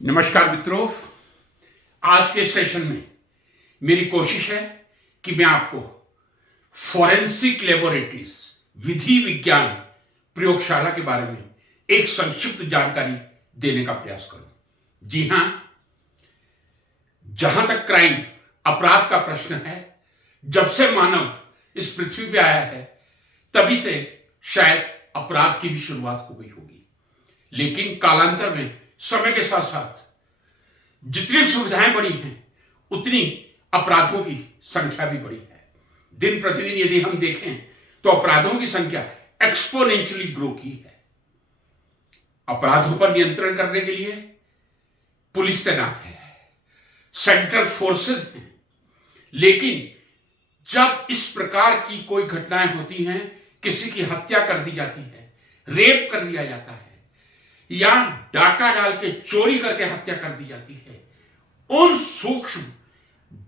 नमस्कार मित्रों, आज के सेशन में मेरी कोशिश है कि मैं आपको फॉरेंसिक लेबोरेटरीज विधि विज्ञान प्रयोगशाला के बारे में एक संक्षिप्त जानकारी देने का प्रयास करूं। जी हां, जहां तक क्राइम अपराध का प्रश्न है, जब से मानव इस पृथ्वी पे आया है तभी से शायद अपराध की भी शुरुआत हो गई होगी। लेकिन कालांतर में समय के साथ साथ जितनी सुविधाएं बढ़ी हैं उतनी अपराधों की संख्या भी बढ़ी है। दिन प्रतिदिन यदि हम देखें तो अपराधों की संख्या एक्सपोनेंशियली ग्रो की है। अपराधों पर नियंत्रण करने के लिए पुलिस तैनात है, सेंट्रल फोर्सेस हैं, लेकिन जब इस प्रकार की कोई घटनाएं होती हैं, किसी की हत्या कर दी जाती है, रेप कर दिया जाता है या डाका डाल के चोरी करके हत्या कर दी जाती है, उन सूक्ष्म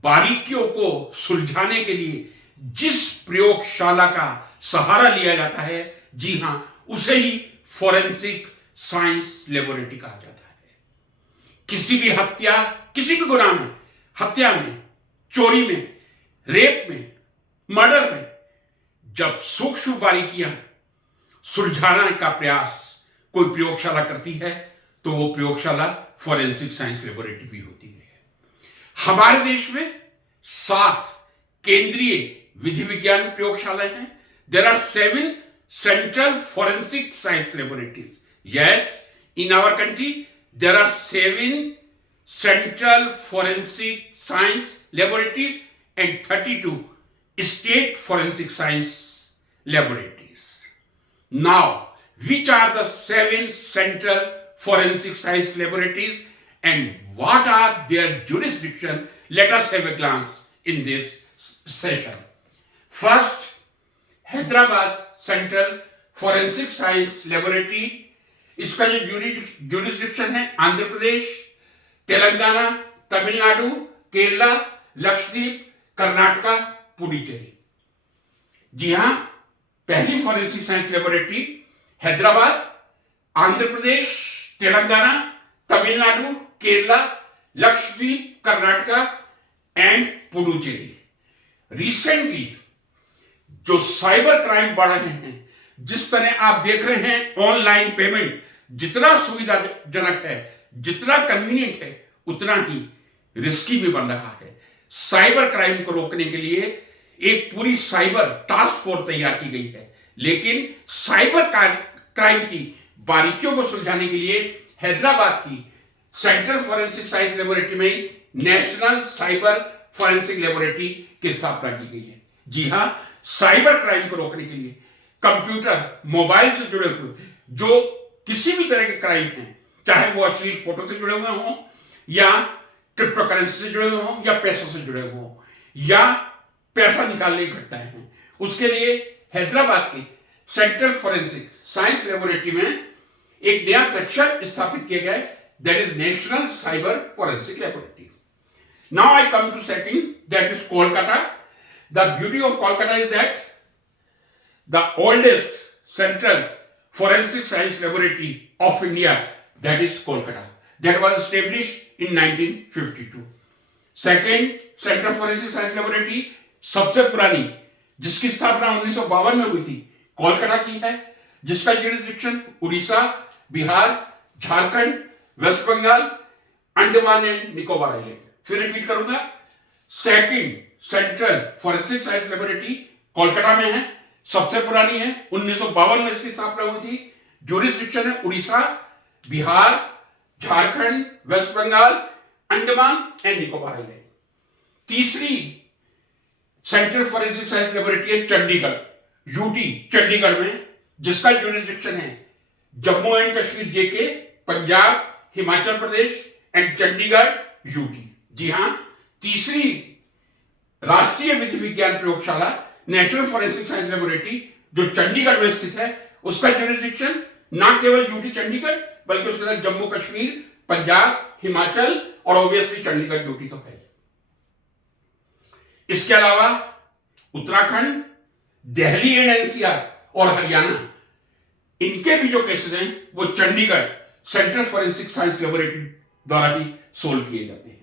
बारीकियों को सुलझाने के लिए जिस प्रयोगशाला का सहारा लिया जाता है, जी हां, उसे ही फॉरेंसिक साइंस लेबोरेटरी कहा जाता है। किसी भी हत्या, किसी भी गुनाह में, हत्या में, चोरी में, रेप में, मर्डर में जब सूक्ष्म बारीकियां सुलझाने का प्रयास कोई प्रयोगशाला करती है तो वो प्रयोगशाला फॉरेंसिक साइंस लेबोरेटरी भी होती है। हमारे देश में 7 केंद्रीय विधि विज्ञान प्रयोगशालाएं हैं। There are 7 central forensic science laboratories. Yes, in our country there are 7 central forensic science laboratories and 32 state forensic science laboratories. Now, which are the 7 central forensic science laboratories and what are their jurisdiction? Let us have a glance in this session. First, Hyderabad Central Forensic Science Laboratory. इसका जो jurisdiction है आंध्र प्रदेश, तेलंगाना, तमिलनाडु, केरला, लक्षद्वीप, कर्नाटका, पुडुचेरी। जी हां, पहली forensic science laboratory Hyderabad, Andhra Pradesh, Telangana, Tamil Nadu, Kerala, Lakshadweep, Karnataka and Puducherry. Recently जो cyber crime बढ़ रहे हैं, जिस तरह आप देख रहे हैं ऑनलाइन पेमेंट जितना सुविधाजनक है, जितना कन्वीनियंट है, उतना ही रिस्की भी बन रहा है। साइबर क्राइम को रोकने के लिए एक पूरी साइबर टास्क फोर्स तैयार की गई है, लेकिन साइबर क्राइम की बारीकियों को सुलझाने के लिए हैदराबाद की सेंट्रल फॉरेंसिक साइंस लेबोरेटरी में नेशनल साइबर फॉरेंसिक लेबोरेटरी की स्थापना की गई है। जी हां, साइबर क्राइम को रोकने के लिए कंप्यूटर, मोबाइल से जुड़े हुए जो किसी भी तरह के क्राइम हैं, चाहे वो अश्लील फोटो से जुड़े हुए हों या क्रिप्टो करेंसी से जुड़े हुए हों या पैसों से जुड़े हुए हों या पैसा निकालने की घटनाएं हैं, उसके लिए हैदराबाद के सेंट्रल फॉरेंसिक साइंस लेबोरेटरी में एक नया सेक्शन स्थापित किया गया है, that is national cyber forensic laboratory. Now I come to second, that is Kolkata. The beauty of Kolkata is that the oldest central forensic science laboratory of India, that is Kolkata, that was established in 1952। Second central forensic science laboratory सबसे पुरानी, जिसकी स्थापना 1952 में हुई थी, कोलकाता की है, जिसका jurisdiction Odisha, Bihar, Jharkhand, West Bengal, Andaman and Nicobar island. फिर रिपीट करूंगा, second central forensic science laboratory Kolkata में है, सबसे पुरानी है, 1952 में इसकी स्थापना हुई थी, जुरिसडिक्शन है Odisha, Bihar, Jharkhand, West Bengal, Andaman and Nicobar island. तीसरी सेंट्रल फॉरेंसिक साइंस लेबोरेटरी है चंडीगढ़, यूटी, चंडीगढ़ में, जिसका जुरिसडिक्शन है Jammu and Kashmir JK, Punjab, Himachal Pradesh and Chandigarh UT. जी हां, तीसरी राष्ट्रीय विधि विज्ञान प्रयोगशाला नेशनल फॉरेंसिक साइंस लेबोरेटरी जो चंडीगढ़ में स्थित है, उसका जुरिसडिक्शन ना केवल यूटी चंडीगढ़ बल्कि उसके साथ जम्मू कश्मीर, पंजाब, हिमाचल और ऑब्वियसली चंडीगढ़ यूटी तो है। इसके अलावा उत्तराखंड, दिल्ली एंड एनसीआर और हरियाणा, इनके भी जो केसेस हैं वो Chandigarh central forensic science laboratory द्वारा भी सोल्व किए जाते हैं।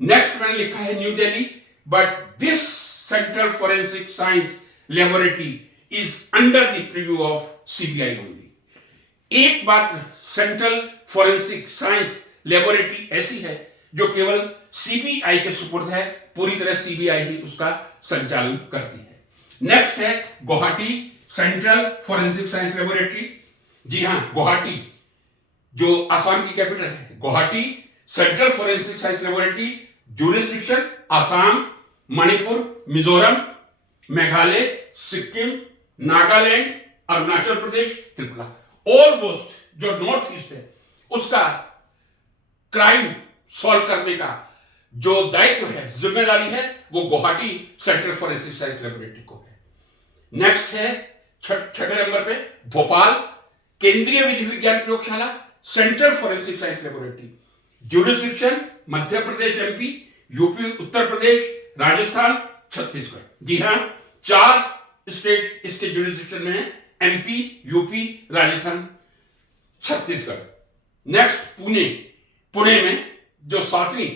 नेक्स्ट मैंने लिखा है new Delhi, but this central forensic science laboratory is under the preview of CBI only. एक बात, सेंट्रल फॉरेंसिक साइंस लेबोरेटरी ऐसी है जो केवल सीबीआई के सुपुर्द है, पूरी तरह सीबीआई ही उसका संचालन करती है। नेक्स्ट है Guwahati central forensic science laboratory. जी हां, गुवाहाटी जो असम की कैपिटल है, Guwahati central forensic science laboratory, jurisdiction Assam, Manipur, Mizoram, Meghalaya, Sikkim, Nagaland, Arunachal Pradesh, Tripura. Almost जो नॉर्थ ईस्ट है उसका क्राइम सॉल्व करने का जो दायित्व है, जिम्मेदारी है, वो Guwahati central forensic science laboratory को है। नेक्स्ट है छठे नंबर पे भोपाल केंद्रीय विधि विज्ञान प्रयोगशाला central forensic science laboratory, jurisdiction Madhya Pradesh, MP, UP, Uttar Pradesh, Rajasthan, Chhattisgarh. जी हां, 4 स्टेट इसके ज्यूरिसडिक्शन में है, MP, UP, Rajasthan, Chhattisgarh. Next Pune में जो 7वीं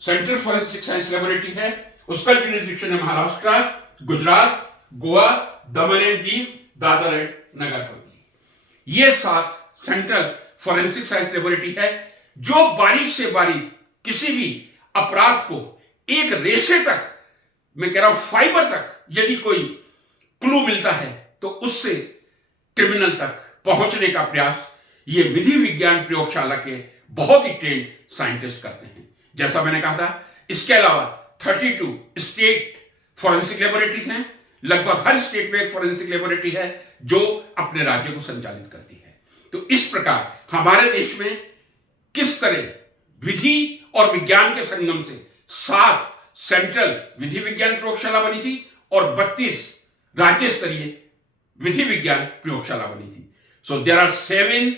सेंट्रल फॉरेंसिक साइंस लेबोरेटरी है उसका ज्यूरिसडिक्शन है महाराष्ट्र, गुजरात, गोवा, दमन एंड दीव, दादर एंड नगर हवेली। ये 7 सेंट्रल फॉरेंसिक साइंस लेबोरेटरी है जो बारीक से बारीक किसी भी अपराध को एक रेशे तक, मैं कह रहा हूं फाइबर तक, यदि कोई क्लू मिलता है तो उससे क्रिमिनल तक पहुंचने का प्रयास ये विधि विज्ञान प्रयोगशाला के बहुत ही ट्रेंड साइंटिस्ट करते हैं। जैसा मैंने कहा था, इसके अलावा 32 स्टेट फॉरेंसिक लेबोरेटरीज हैं। लगभग हर स्टेट में एक फॉरेंसिक लेबोरेटरी है जो अपने राज्य को संचालित करती है। तो इस प्रकार हमारे देश में किस तरह विधि और विज्ञान के संगम से 7 सेंट्रल विधि विज्ञान प्रयोगशाला बनी थी और 32 राज्य स्तरीय विधि विज्ञान प्रयोगशाला बनी थी। So there are 7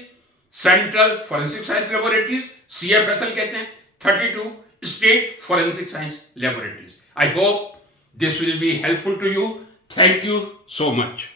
central forensic science laboratories, CFSL कहते हैं, 32 state forensic science laboratories. I hope this will be helpful to you. Thank you so much.